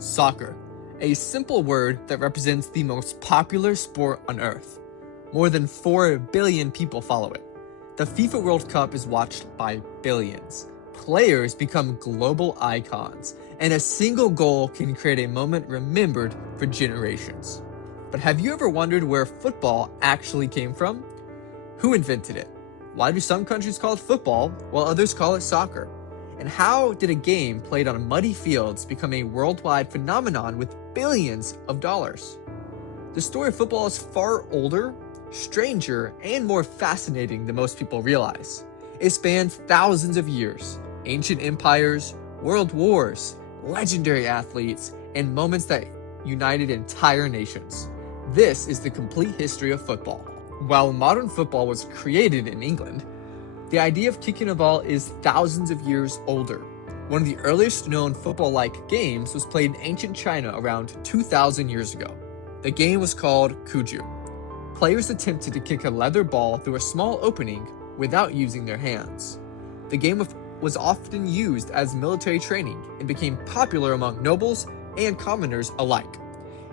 Soccer, a simple word that represents the most popular sport on Earth. More than 4 billion people follow it. The FIFA World Cup is watched by billions. Players become global icons, and a single goal can create a moment remembered for generations. But have you ever wondered where football actually came from? Who invented it? Why do some countries call it football while others call it soccer? And how did a game played on muddy fields become a worldwide phenomenon with billions of dollars? The story of football is far older, stranger, and more fascinating than most people realize. It spans thousands of years, ancient empires, world wars, legendary athletes, and moments that united entire nations. This is the complete history of football. While modern football was created in England, the idea of kicking a ball is thousands of years older. One of the earliest known football-like games was played in ancient China around 2,000 years ago. The game was called Cuju. Players attempted to kick a leather ball through a small opening without using their hands. The game was often used as military training and became popular among nobles and commoners alike.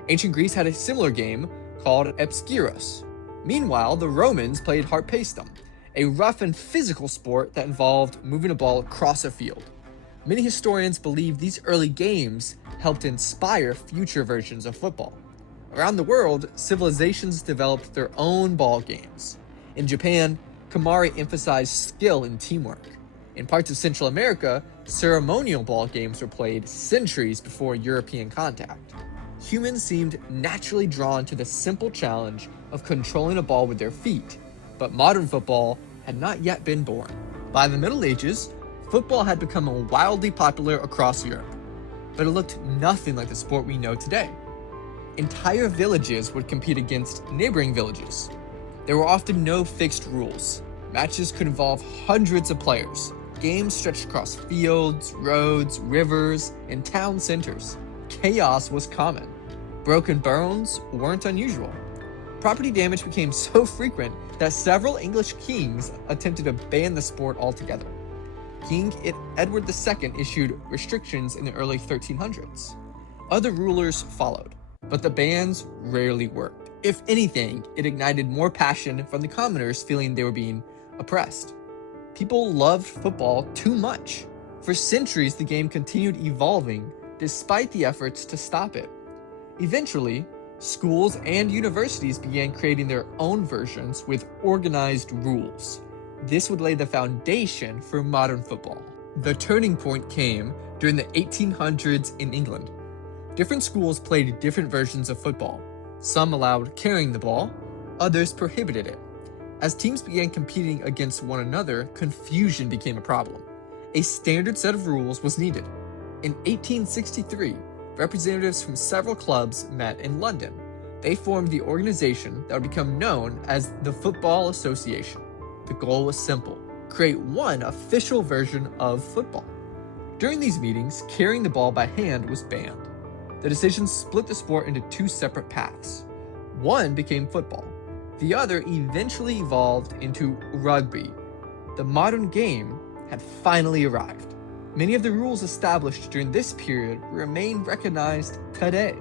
Ancient Greece had a similar game called Epskiros. Meanwhile, the Romans played harpaestum, a rough and physical sport that involved moving a ball across a field. Many historians believe these early games helped inspire future versions of football. Around the world, civilizations developed their own ball games. In Japan, Kemari emphasized skill and teamwork. In parts of Central America, ceremonial ball games were played centuries before European contact. Humans seemed naturally drawn to the simple challenge of controlling a ball with their feet, but modern football had not yet been born. By the Middle Ages, football had become wildly popular across Europe, but it looked nothing like the sport we know today. Entire villages would compete against neighboring villages. There were often no fixed rules. Matches could involve hundreds of players. Games stretched across fields, roads, rivers, and town centers. Chaos was common. Broken bones weren't unusual. Property damage became so frequent that several English kings attempted to ban the sport altogether. King Edward II issued restrictions in the early 1300s. Other rulers followed, but the bans rarely worked. If anything, it ignited more passion from the commoners feeling they were being oppressed. People loved football too much. For centuries, the game continued evolving despite the efforts to stop it. Eventually, schools and universities began creating their own versions with organized rules. This would lay the foundation for modern football. The turning point came during the 1800s in England. Different schools played different versions of football. Some allowed carrying the ball, others prohibited it. As teams began competing against one another, confusion became a problem. A standard set of rules was needed. In 1863, representatives from several clubs met in London. They formed the organization that would become known as the Football Association. The goal was simple: create one official version of football. During these meetings, carrying the ball by hand was banned. The decision split the sport into two separate paths. One became football. The other eventually evolved into rugby. The modern game had finally arrived. Many of the rules established during this period remain recognized today.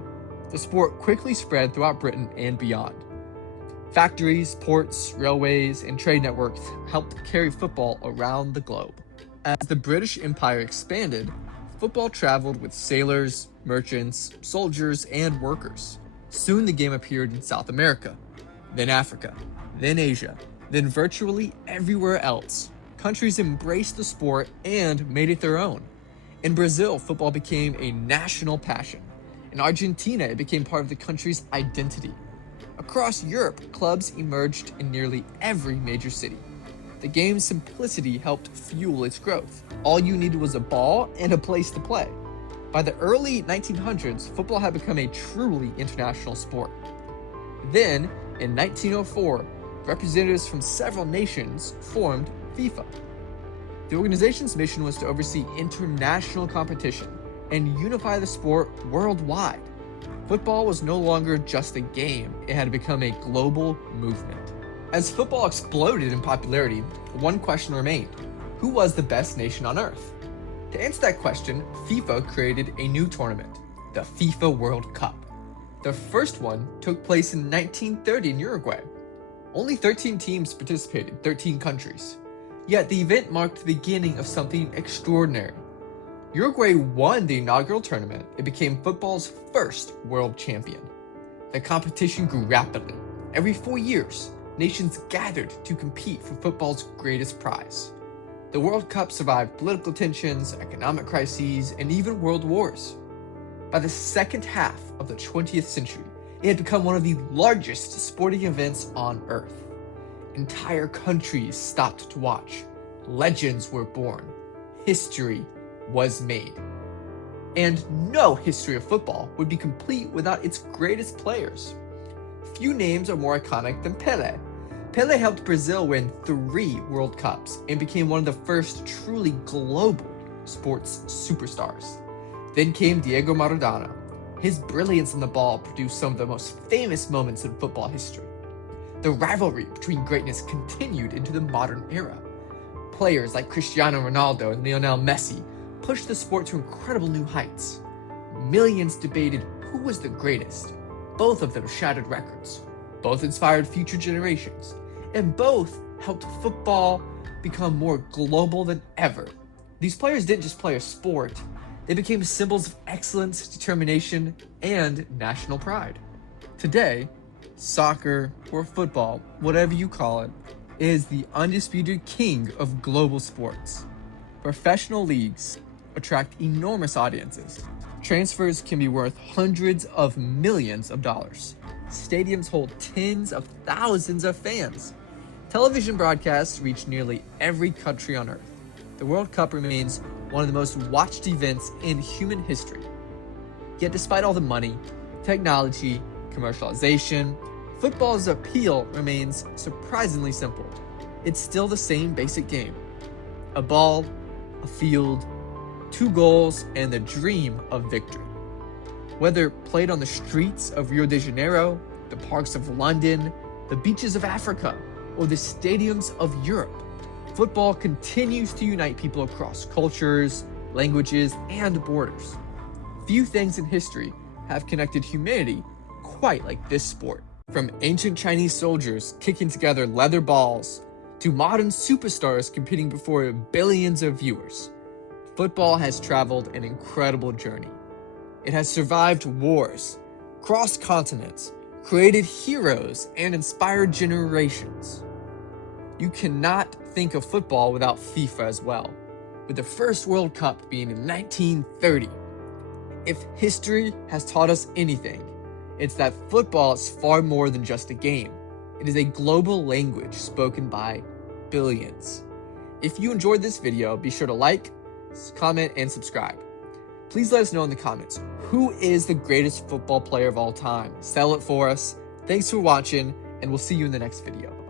The sport quickly spread throughout Britain and beyond. Factories, ports, railways, and trade networks helped carry football around the globe. As the British Empire expanded, football traveled with sailors, merchants, soldiers, and workers. Soon the game appeared in South America, then Africa, then Asia, then virtually everywhere else. Countries embraced the sport and made it their own. In Brazil, football became a national passion. In Argentina, it became part of the country's identity. Across Europe, clubs emerged in nearly every major city. The game's simplicity helped fuel its growth. All you needed was a ball and a place to play. By the early 1900s, football had become a truly international sport. Then, in 1904, representatives from several nations formed FIFA. The organization's mission was to oversee international competition and unify the sport worldwide. Football was no longer just a game, it had become a global movement. As football exploded in popularity, one question remained: who was the best nation on earth? To answer that question, FIFA created a new tournament, the FIFA World Cup. The first one took place in 1930 in Uruguay. Only 13 teams participated, 13 countries. Yet the event marked the beginning of something extraordinary. Uruguay won the inaugural tournament and became football's first world champion. The competition grew rapidly. Every 4 years, nations gathered to compete for football's greatest prize. The World Cup survived political tensions, economic crises, and even world wars. By the second half of the 20th century, it had become one of the largest sporting events on Earth. Entire countries stopped to watch. Legends were born. History was made. And no history of football would be complete without its greatest players. Few names are more iconic than Pelé. Pelé helped Brazil win 3 World Cups and became one of the first truly global sports superstars. Then came Diego Maradona. His brilliance on the ball produced some of the most famous moments in football history. The rivalry between greatness continued into the modern era. Players like Cristiano Ronaldo and Lionel Messi pushed the sport to incredible new heights. Millions debated who was the greatest. Both of them shattered records. Both inspired future generations. And both helped football become more global than ever. These players didn't just play a sport, they became symbols of excellence, determination, and national pride. Today, soccer or football, whatever you call it, is the undisputed king of global sports. Professional leagues attract enormous audiences. Transfers can be worth hundreds of millions of dollars. Stadiums hold tens of thousands of fans. Television broadcasts reach nearly every country on Earth. The World Cup remains one of the most watched events in human history. Yet despite all the money, technology, commercialization, football's appeal remains surprisingly simple. It's still the same basic game. A ball, a field, 2 goals, and the dream of victory. Whether played on the streets of Rio de Janeiro, the parks of London, the beaches of Africa, or the stadiums of Europe, football continues to unite people across cultures, languages, and borders. Few things in history have connected humanity quite like this sport. From ancient Chinese soldiers kicking together leather balls to modern superstars competing before billions of viewers, football has traveled an incredible journey. It has survived wars, crossed continents, created heroes, and inspired generations. You cannot think of football without FIFA as well, with the first World Cup being in 1930. If history has taught us anything, it's that football is far more than just a game. It is a global language spoken by billions. If you enjoyed this video, be sure to like, comment, and subscribe. Please let us know in the comments, who is the greatest football player of all time? Settle it for us. Thanks for watching, and we'll see you in the next video.